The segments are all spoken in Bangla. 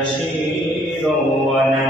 بشيرا ونذيرا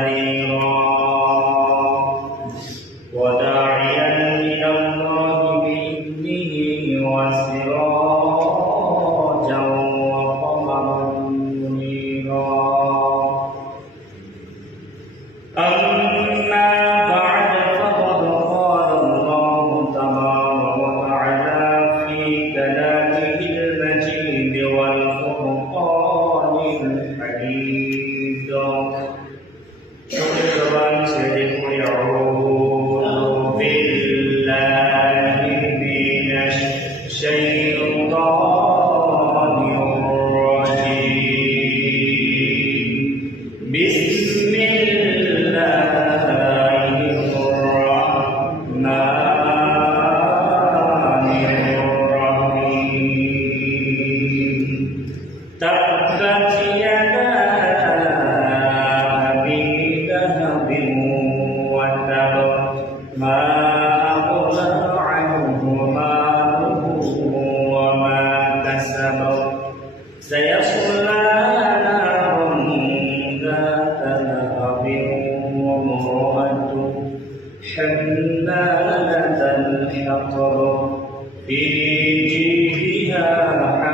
حمالة الحطب في جيدها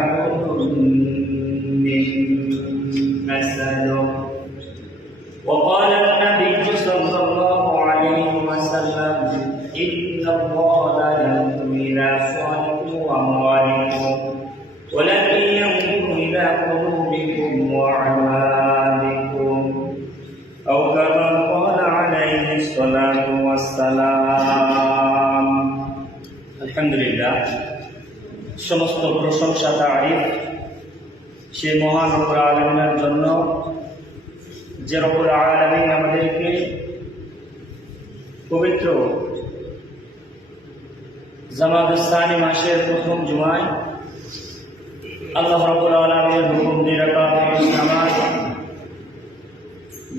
সমস্ত প্রশংসা, তারিফ সে মহান রব্বুল আলমিনের জন্য, যে রব্বুল আলমিন আমাদেরকে পবিত্র জামাদুস্তানি মাসের প্রথম জুমায় আল্লাহ রব্বুল আলমের হুকুম নামাজ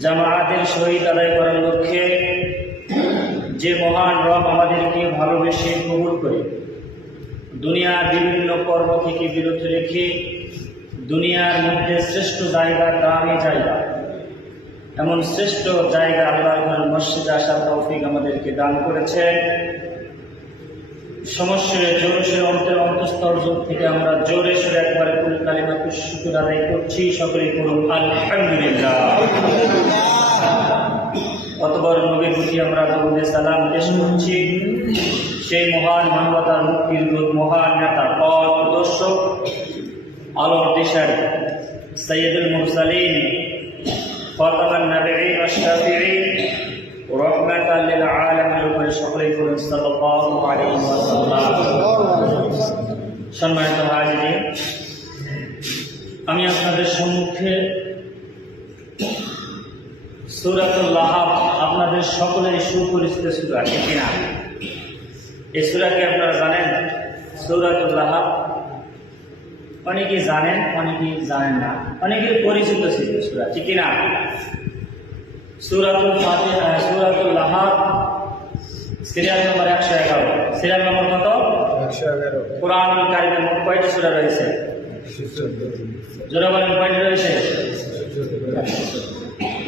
জামায়াতের সহিত আদায় করার লক্ষ্যে যে মহান রব আমাদেরকে ভালোবেসে কবুল করে। দুনিয়ার বিভিন্ন কর্ম থেকে বিরত রেখে দুনিয়ার মধ্যে শ্রেষ্ঠ জায়গা দামি জায়গা। এমন শ্রেষ্ঠ জায়গা আল্লাহ মসজিদ আসার তৌফিক আমাদেরকে দান করেছে সমস্যার জোরে সরে অন্তর অন্তঃস্তর যুগ থেকে আমরা জোরে সরে একবারে কুল কালিমা শুকুর আদায় করছি। সকলে করুন আলহামদুলিল্লাহ। অতবর নবীর প্রতি আমরা সালাম পেশ করছি। সেই মহান মানবতার মুক্তির মহান নেতা, পথ দর্শক আলোর দিশার সৈয়দুল মুরসালিন ফাতামান নবীন আশরাফিন উপরে সকলেই সম্মানিত আমি আপনাদের সম্মুখে সুরাতুল আপনাদের সকলেরই সুপরিচিত সুরা ঠিক এই সুরাকে আপনারা জানেন সৌরাতুল লাহাব অনেকেই জানেন অনেকেই জানেন না। অনেকেই পরিচিত ছিল সুরা ঠিক কিনা? সুরাতুল ফাতিহা সুরাতুল সিরিয়াল নম্বর একশো এগারো। সিরিয়াল নম্বর কত? একশো এগারো। কোরআনুল কারিমের মোট কয়টি সুরা রয়েছে? চোদ্দ। বলেন কয়টি রয়েছে?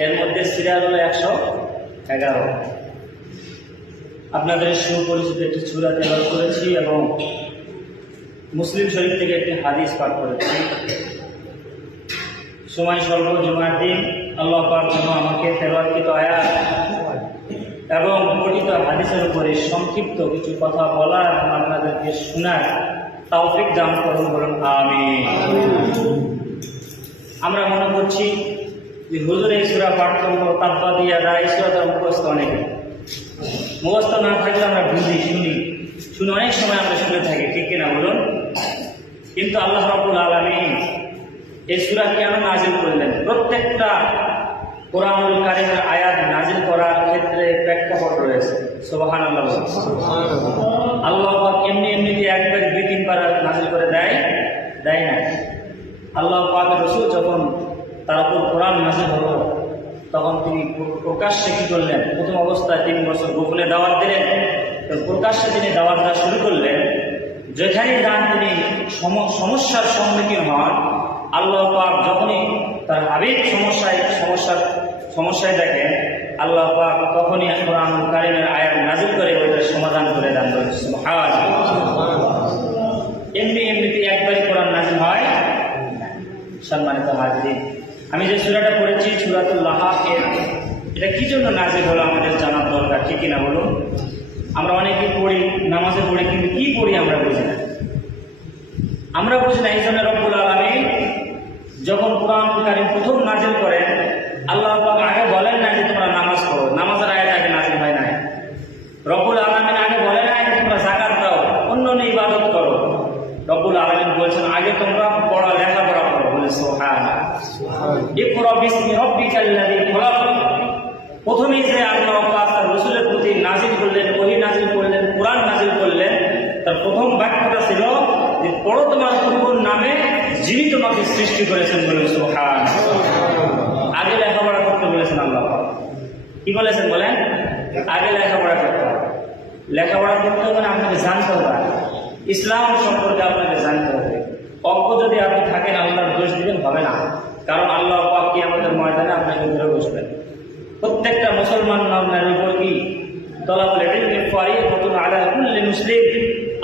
এর মধ্যে সিরিয়াল হলো একশো এগারো। আপনাদের সুপরিচিত একটি সুরা তেলাওয়াত করেছি এবং মুসলিম শরীফ থেকে একটি হাদিস পাঠ করেছি। সময় স্বল্প, জমার দিন, আল্লাহ পাক আমাকে তেলাওয়াতকৃত আয়াত এবং পঠিত হাদিসের উপরে সংক্ষিপ্ত কিছু কথা বলার এবং আপনাদেরকে শোনার তৌফিক দান করুন বলুন আমি আমরা মনে করছি যে হুজুর এই সুরা পাঠ করব তাব্বা দিয়া এই সুরাটা মুখস্থ অনেকে। মুখস্থ না থাকলে আমরা বুঝি শুনি। শুনে অনেক সময় আমরা শুনে থাকি ঠিক কিনা বলুন? কিন্তু আল্লাহ রাবুল আলমী এই সুরা কেন নাজিল করলেন? প্রত্যেকটা কোরআনুল কারিমের আয়াত নাজিল করার ক্ষেত্রে প্রেক্ষাপট রয়েছে। সোবাহান আল্লাহ। আল্লাহ পাক এমনি এমনি দিয়ে একবার দুই তিনবার নাজিল করে দেয়? দেয় না। আল্লাহ পাক রসুল যখন তার উপর কোরআন নাজিল হলো তখন তিনি প্রকাশ্যে কি করলেন? প্রথম অবস্থায় তিন বছর গোপনে দাওয়াত দিলেন। প্রকাশ্যে তিনি দাওয়াত দেওয়া শুরু করলেন। যেখানে যান তিনি সম- সমস্যার সম্মুখীন হন। আল্লাহ পাক যখনই তার হাবিব সমস্যায় সমস্যার সমস্যায় দেখেন, আল্লাহ পাক তখনই কোরআন কারিমের আয়াত নাজিল করে ওইটার সমাধান করে দেন। এমনি এমনিতে একবারই কোরআন নাজিল হয়। সম্মানিত হাজরিন আমি যে সুরাটা পড়েছি সুরাতুল এর এটা কি জন্য নাজির হলো আমাদের জানার দরকার? ঠিক কিনা বলুন? আমরা অনেকে পড়ি, নামাজে পড়ি, কিন্তু কি পড়ি আমরা বুঝি না। আমরা বুঝি না, এই জন্য রব্বুল আলমী যখন কোরআন কারিম প্রথম নাজিল করেন, আল্লাহ আগে বলেন না যে তোমরা নামাজ পড়ো নামাজের আয়াত আগে নাজিল হয় নাই রব্বুল আলমিন আগে বলেন না যে তোমরা জাকাত দাও অন্য অন্য ইবাদত করো রব্বুল আলমিন বলছেন আগে তোমরা পড়া লেখাপড়া করো বলেছ হ্যাঁ ইকরা বিসমি রাব্বিকাল্লাযী খলাক প্রথমেই যে আল্লাহ পাক তার রাসূলের প্রতি নাজিল করলেন ওহী নাজিল করলেন কোরআন নাজিল করলেন তার প্রথম বাক্যটা ছিল যে পড়ো তোমার প্রভুর নামে যিনি তোমাকে সৃষ্টি করেছেন বলে সুবহান। আগে লেখাপড়া করতে বলেছেন আল্লাহ। কি বলেছেন বলেন? আগে লেখাপড়া করতে হবে। লেখাপড়া করতে হবে আপনাকে জানতে হবে। ইসলাম সম্পর্কে আপনাকে জানতে হবে। অজ্ঞ যদি আপনি থাকেন, আল্লাহর দোষ দিবেন, হবে না। কারণ আল্লাহ কি আমাদের ময়দানে আপনাকে ধরে বসবেন। প্রত্যেকটা মুসলমান নামের উপর কি আলা কুল্লি মুসলিম।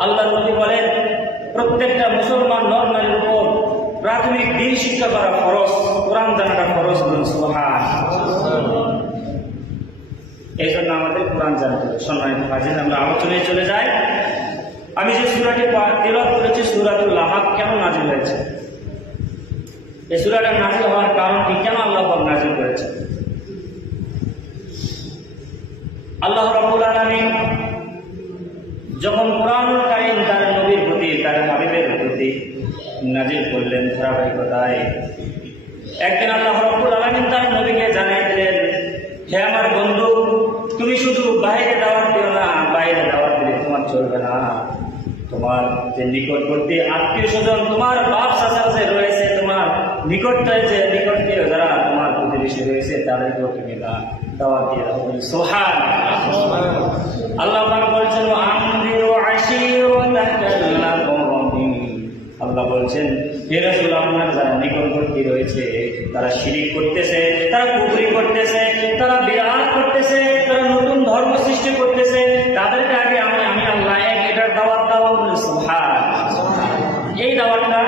আল্লাহ নবী বলেন প্রত্যেকটা মুসলমান নর নারীর উপর প্রাথমিক দিন শিক্ষা করা ফরজ, কোরআন জানাটা বলুন সুবহান। এই জন্য আমাদের কোরআন জানতে সম্মানিত হাজির আমরা আলোচনায় চলে যাই। আমি যে সুরাটি তেলত করেছি, সুরাতুল লাহাব কেন নাজিল হয়েছে? এই সুরাটা নাজিল হওয়ার কারণটি কেন আল্লাহ নাজিল করেছে আল্লাহ রাব্বুল আলামিন যখন কোরআনুল কারীম তার প্রতি তার হাবিবের প্রতি নাজিল করলেন ধারাবাহিকতায়। একদিন আল্লাহ রাব্বুল আলামিন তার নবীকে জানিয়ে দিলেন, হে আমার বন্ধু, তুমি শুধু বাইরে দাওয়াত দিও না, বাইরে দাওয়াত দিলে তোমার চলবে না। তোমার যে নিকটবর্তী আত্মীয় স্বজন, তোমার বাপ চাচা যে রয়েছে, তোমার নিকট রয়েছে নিকটীয় যারা, তোমার প্রতিবেশী রয়েছে তাদেরকেও তুমি দা- দাওয়াত দিয়ে দাও বলি, সোহান। আল্লাহ বলছেন আল্লাহ বলছেন আপনার যারা নিকটবর্তী রয়েছে, তারা শিরিক করতেছে, তারা কুফরি করতেছে, তারা বিরাট করতেছে, তারা নতুন ধর্ম সৃষ্টি করতেছে, তাদেরকে আগে আমি আমি আল্লাহ এক এটার দাওয়াত দাও। সুবহান এই দাওয়াতটা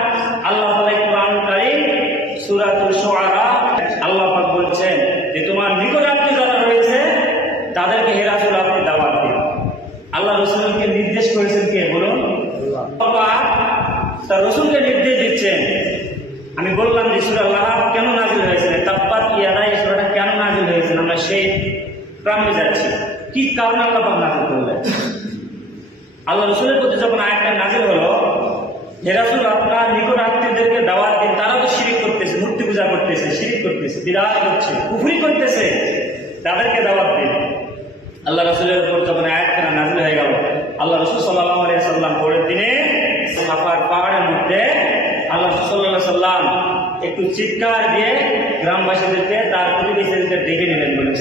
আল্লাহ রসুলকে নির্দেশ করেছেন কে? বলুন। তার রসুলকে নির্দেশ দিচ্ছেন। আমি বললাম যে সুরা লাহাব কেন নাজিল হয়েছে? তাপ্পাত ইয়াদা এই সুরাটা কেন নাজিল হয়েছে? আমরা সেই প্রান্তে যাচ্ছি। কি কারণে আল্লাহ পাক নাজিল করলেন? আল্লাহ রসুলের প্রতি যখন আয়াতটা নাজিল হলো হেরাসুল আপনার নিকট আত্মীয়দেরকে দাওয়াত দিন। তারা তো শিরিক করতেছে, মূর্তি পূজা করতেছে, শিরিক করতেছে বিরাট করছে পুফুরি করতেছে। তাদেরকে দাওয়াত দিন। আল্লাহ রসুলের উপর যখন আয়াতখানা নাজিল হয়ে গেল, আল্লাহ রসুল সাল্লাহ আলিয়া সাল্লাম পরের দিনে সাফার পাহাড়ের মধ্যে আল্লাহ রসুল সাল্লাহ সাল্লাম একটু চিৎকার দিয়ে গ্রামবাসীদেরকে, তার প্রতিবেশীদেরকে ডেকে নিলেন বলে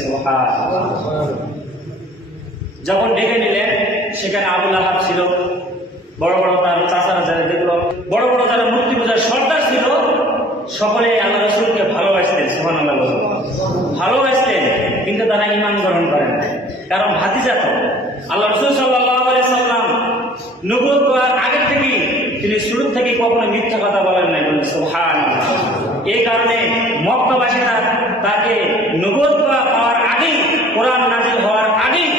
যখন ডেকে নিলেন, সেখানে আবুল আহাব ছিল। বড় বড় তার চাচারা যারা দেখল, বড় বড় যারা মূর্তি পূজার সর্দার সকলে আল্লাহ রসুলকে ভালোবাসতেন সোহান আল্লাহ রসুল ভালোবাসতেন, কিন্তু তারা ইমান গ্রহণ করেন কারণ ভাতিজা তো, আল্লাহ রসুল সাল্লাম নবুয় করার আগের থেকেই তিনি শুরু থেকে কখনো মিথ্যা কথা বলেন নাই বলেন সোহান এই কারণে মক্তবাসী তাকে নবুয় পাওয়ার আগেই কোরআন নাজিল হওয়ার আগেই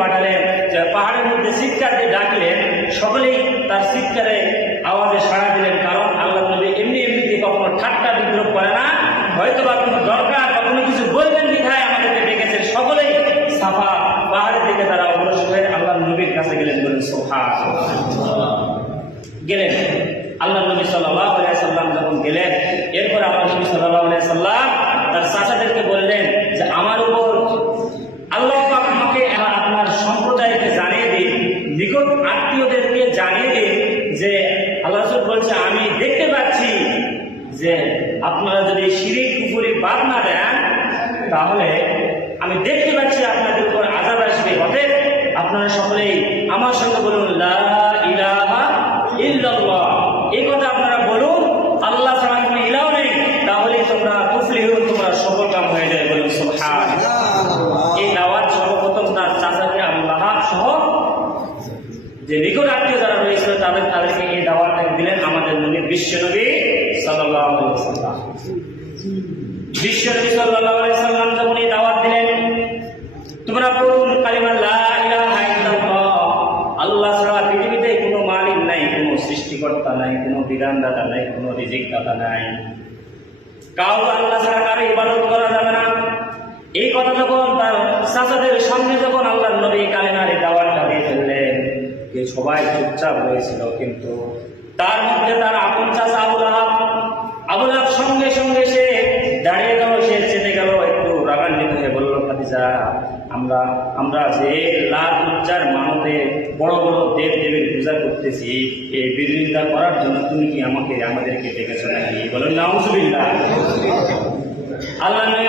পাঠালেন যে পাহাড়ের মধ্যে চিৎকার দিয়ে ডাকলেন সকলেই তার চিৎকারে আওয়াজে সাড়া দিলেন, কারণ আল্লাহ নবী এমনি এমনিতে কখনো ঠাট্টা বিদ্রোহ করে না। হয়তো বা কোনো দরকার বা কোনো কিছু বলবেন বিধায় আমাদেরকে ডেকেছেন, সকলেই সাফা পাহাড়ের দিকে তারা অগ্রসর হয়ে আল্লাহ নবীর কাছে গেলেন বলেন সোহা গেলেন। আল্লাহ নবী সাল্লাহ সাল্লাম যখন গেলেন, এরপর আল্লাহ নবী সাল্লাহ সাল্লাম তার চাচাদেরকে বললেন যে, আমার আপনারা সকলেই আমার সঙ্গে বলুন এই কথা আপনারা বলুন, আল্লাহ ছাড়া কোনো নেই, তাহলে তোমরা তুফলি হয়ে তোমরা সফল কাম হয়ে যায় বলুন এই দাওয়াত সর্বপ্রথম তার আল্লাহ সহ যে নিকট আত্মীয় যারা রয়েছিল, তাদের তাদেরকে এই দাওয়াতটাকে দিলেন আমাদের নবী বিশ্ব নবী সাল্লাল্লাহু আলাইহি বিশ্ব নবী সাল্লাল্লাহু আলাইহি সাল্লাম যখন এই দাওয়াত দিলেন, তোমরা বিধানদাতা নাই, কোনো রিজিকদাতা নাই। কাউ আল্লাহ ছাড়া কারও ইবাদত করা যাবে না। এই কথা যখন তার চাচাদের সামনে যখন আল্লাহ নবী কালিমার এই দাওয়াতটা দিয়ে ফেললেন, যে সবাই চুপচাপ হয়েছিল কিন্তু তার মধ্যে তার আপন চাচা আবুল আহাব আবুল আহাব সঙ্গে সঙ্গে সে দাঁড়িয়ে গেল, সে চেতে গেল, একটু রাগান্বিত হয়ে বলল, খাদিজা, আমরা আমরা যে লাখ উচ্চার মানতে বড় বড় দেব দেবের পূজা করতেছি, এই বিরোধিতা করার জন্য তুমি কি আমাকে, আমাদেরকে ডেকেছো নাকি? বলেন নাউজুবিল্লাহ। আল্লাহ নবী